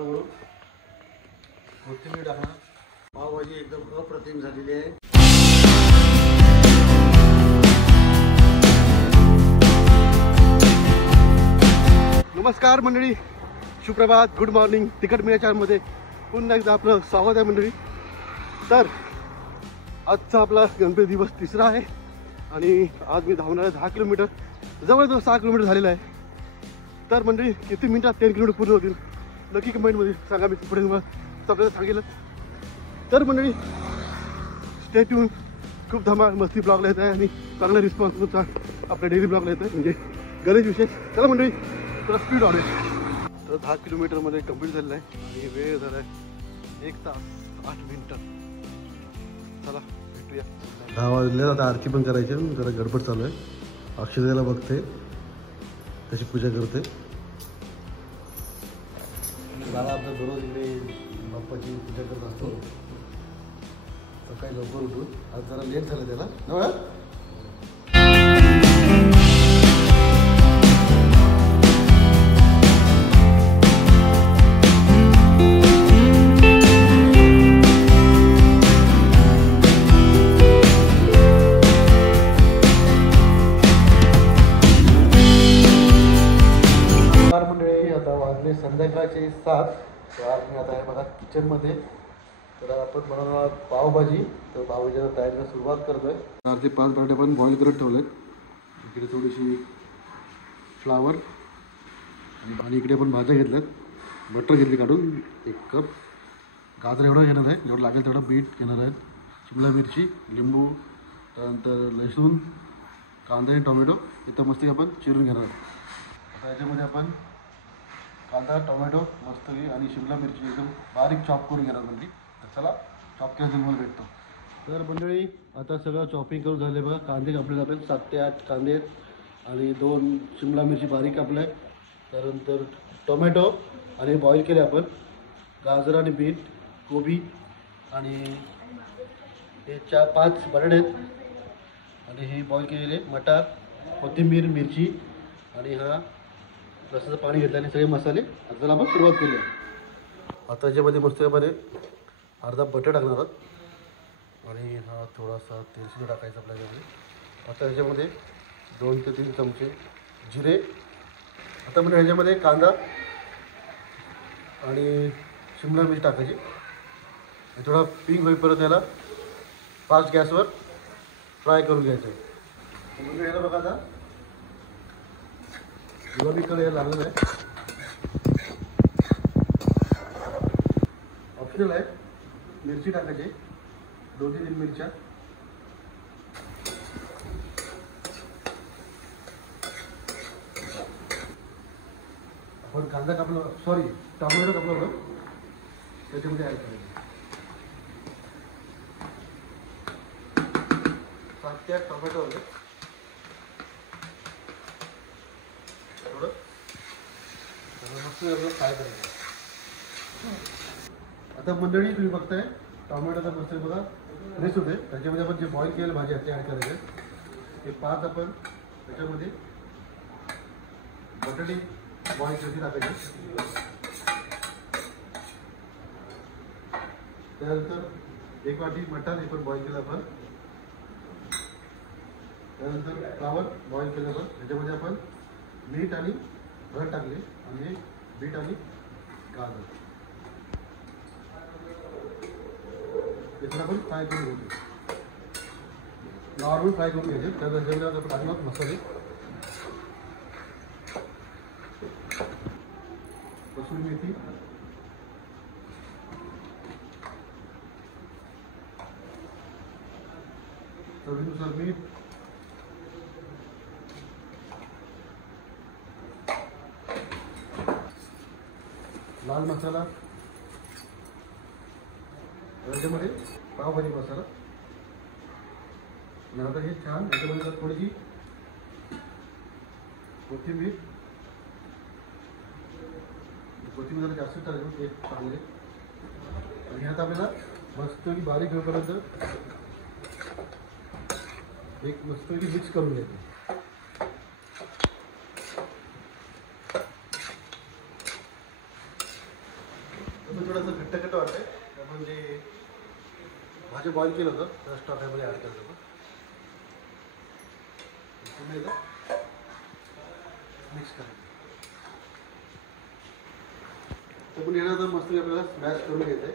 वरून कोथिंबीर टाकणार. पावभाजी एकदम अप्रतिम झालेली आहे. नमस्कार मंडळी, सुप्रभात, गुड मॉर्निंग. तिखट मीडिया चॅनलमध्ये पुन्हा एकदा आपलं स्वागत आहे मंडळी. तर आजचा आपला गणपती दिवस तिसरा आहे आणि आज मी धावणार आहे 10 किलोमीटर, जवळजवळ 6 किलोमीटर झालेला आहे. तर मंडळी किती मिनिटात 10 किलोमीटर पूर्ण होतील नक्की कमेंटमध्ये सांगा, मी पुढे तुम्हाला आपल्याला सांगेलच. तर मंडळी स्टे ट्यून, खूप धमाल मस्ती ब्लॉगला येत आहे आणि चांगला रिस्पॉन्स तुमचा आपल्या डेली ब्लॉगला येत आहे, म्हणजे गणेश विशेष. चला मंडळी थोडा स्पीड वाढेल. तर 10 किलोमीटरमध्ये कंप्लीट झालेलं आहे आणि वेळ झाला आहे 1 तास 8 मिनिटं. चला भेटूया. 10 वाजले, आता आरती पण करायची, जरा गडबड चालू आहे. अक्षतेला बघते, तशी पूजा करते. बाळा आपला दररोज इकडे बाप्पाची पूजा करत असतो सकाळी लवकर उठून. आज जरा लेट झालं त्याला ना. संध्याकाळचे 7. तर आज मी आता आहे बघा किचनमध्ये. तर आपण बनवणार पावभाजी. तर पावभाजीला तयारीला सुरुवात करतोय. 4 ते 5 बटाटे पण बॉईल करत ठेवलेत. इकडे थोडीशी फ्लावर आणि इकडे पण भाज्या घेतल्यात. बटर घेतली काढून 1 कप. गाजर एवढा घेणार आहे, जेवढं लागेल तेवढा. बीट घेणार आहे, शिमला मिरची, लिंबू, त्यानंतर लसूण, कांदा आणि टोमॅटो इथं मस्त आपण चिरून घेणार. आता याच्यामध्ये आपण कांदा, टोमॅटो मस्तगी आणि शिमला मिरची एकदम बारीक चॉप करून घेणार म्हणजे. तर चला चॉप केल्याचं मला भेटतो. तर मंडळी आता सगळं चॉपिंग करून झाले बघा. कांदे कापले आपण 7 ते 8 कांदे आणि 2 शिमला मिरची बारीक कापल्या. त्यानंतर टोमॅटो आणि बॉईल केले आपण. गाजर आणि बीट, कोबी आणि हे 4-5 बटाटे आहेत आणि हे बॉईल केलेले मटार, कोथिंबीर, मिरची आणि हा लसणाचं पाणी घेतलं आणि सगळे मसाले. आता आपण सुरुवात केली. आता याच्यामध्ये मस्तपणे अर्धा बटर टाकणार आहोत आणि हा थोडासा तेलसुद्धा टाकायचा आपल्या याच्यामध्ये. आता ह्याच्यामध्ये 2 ते 3 चमचे जिरे. आता म्हणजे ह्याच्यामध्ये कांदा आणि शिमला मिरची टाकायची आणि थोडा पिंक होईपर्यंत याला फास्ट गॅसवर फ्राय करून घ्यायचं. म्हणजे याला बघा आता गुलाबी कलर यायला लागलेला आहे. ऑप्शनल आहे. मिरची टाकायची 2 ते 3 मिरच्या. आपण कांदा कापला, सॉरी टोमॅटो कापला होता, त्याच्यामध्ये ॲड करायचं. 7 ते 8 टोमॅटो होते. थोडं मस्त फ्राय करायचं. आता मंडळी तुम्ही बघताय टोमॅटोचा मस्त बघा फ्रेश होते. त्याच्यामध्ये आपण जे बॉईल केलेलं भाजी आहे ते ॲड करायचे. हे 5 आपण त्याच्यामध्ये बटाटे बॉईल कशी टाकायचे. त्यानंतर 1 वाटी मटार हे पण बॉईल केलं आपण. त्यानंतर फ्लावर बॉईल केलं आपण. त्याच्यामध्ये आपण मीठ आणि हळद टाकले आणि बीट आणि गाजर याच्यात आपण फ्राय करून घ्यायचे. नॉर्मल फ्राय करून घ्यायचे. त्याच्यामध्ये आपण टाकणार मसाले, कसुरी मेथी, चवीनुसार मीठ, लाल मसाला, याच्यामध्ये पावभाजी मसाला. आणि आता हे छान याच्यामध्ये थोडीशी कोथिंबीर जरा जास्त टाकायचं एक चांगले. आणि ह्यात आपल्याला मस्तपैकी बारीक होईपर्यंत एक मस्तपैकी मिक्स करून घ्यायचं. थोडंसं घट्ट वाटतंय म्हणजे भाजी बॉईल केलं होतं तर स्टॉक ॲड करतो तुम्ही मिक्स करा तर पण येणार तर मस्त आपल्याला स्मॅश करून घ्यायचं आहे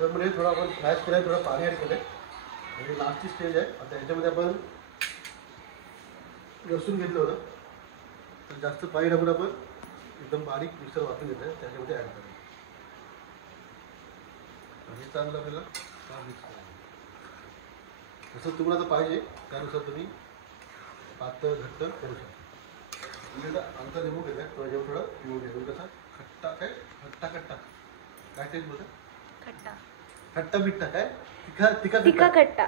तर म्हणजे थोडं आपण स्मॅश केलं थोडं पाणी ॲड केलं म्हणजे लास्टची स्टेज आहे आता ह्याच्यामध्ये आपण लसूण घेतलं होतं तर जास्त पाणी टाकून आपण एकदम बारीक मिक्सर वाटून घेतलं आहे त्याच्यामध्ये ॲड करायचं आणि चांगलं आपल्याला मिक्स करायचं जसं तुम्हाला आता पाहिजे त्यानुसार तुम्ही पातळ घट्ट करू शकता म्हणजे आमचा लिंबू घेतला आहे तो जेव्हा थोडं लिंबू घ्यायचं कसा खट्टा काय खट्टा काय टेस्ट बोलतं खट्टा मिठ्ठा काय तिखा खट्टा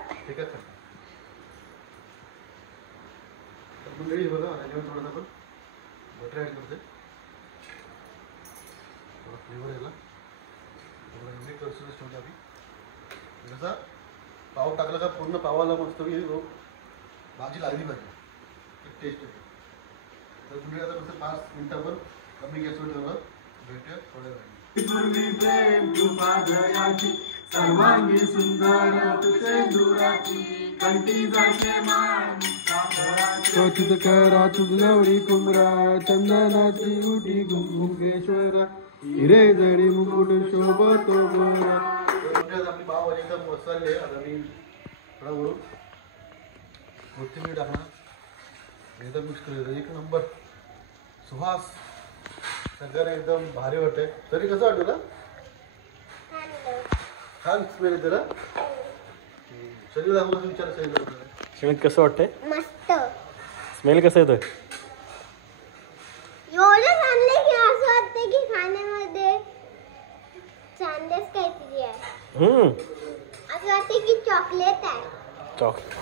मंडळी बघा त्याच्यावर थोडंसं आपण बटर ॲड करते थोडा फ्लेवर यायला थोडा एवढी कन्सिस्टन्स ठेवतो आम्ही जसा पाव टाकला का पूर्ण पावाला मस्त भाजी लागली पाहिजे टेस्ट येते तर मंडळी आता कसं 5 मिनटं आपण कमी गॅसवर ठेवलं भेटूया थोड्या वेळाने सर्वांगी सुंदर तुझे दुराची कंठी जाते मान चौथीत करा तुझलवडी कुमरा चंदनाची उटी घुमघुमेश्वरा हिरे जडी मुकुट शोभतो गोरा आपली पावभाजी एकदम मसाले आता मी थोडा वरून कोथिंबीर टाकणार एकदम मिक्स करायचं एक नंबर सुहास सगळ्यांना एकदम भारी वाटतंय तरी कसं वाटतं ना छान स्मेल येते ना शरीर दाखवून विचार स्मेल कसं वाटतंय मस्त स्मेल कसं येतोय एवढं चांगलं की असं वाटतं की खाण्यामध्ये चांगलंच काहीतरी आहे असं वाटतं की चॉकलेट आहे चॉकलेट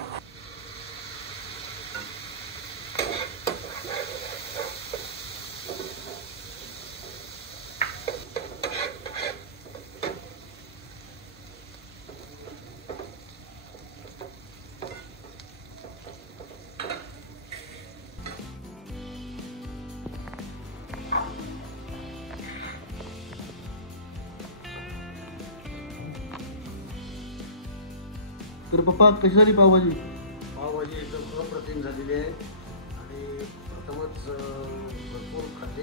तर पप्पा कशी झाली पावभाजी पावभाजी एकदम अप्रतिम झालेली आहे आणि प्रथमच भरपूर खाल्ली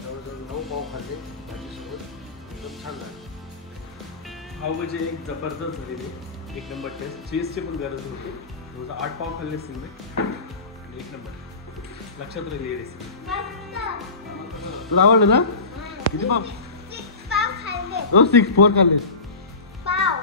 जवळजवळ 9 पाव खाल्ले भाजीसोबत एकदम छान झाली पावभाजी एक जबरदस्त झालेली आहे एक नंबर टेस्ट चीजची पण गरज होती जवळजवळ 8 पाव खाल्ले असतील मी आणि एक नंबर लक्षात राहिली ही रेसिपी तुला आवडलं ना किती पाव 6 पाव खाल्ले 6 4 खाल्ले पाव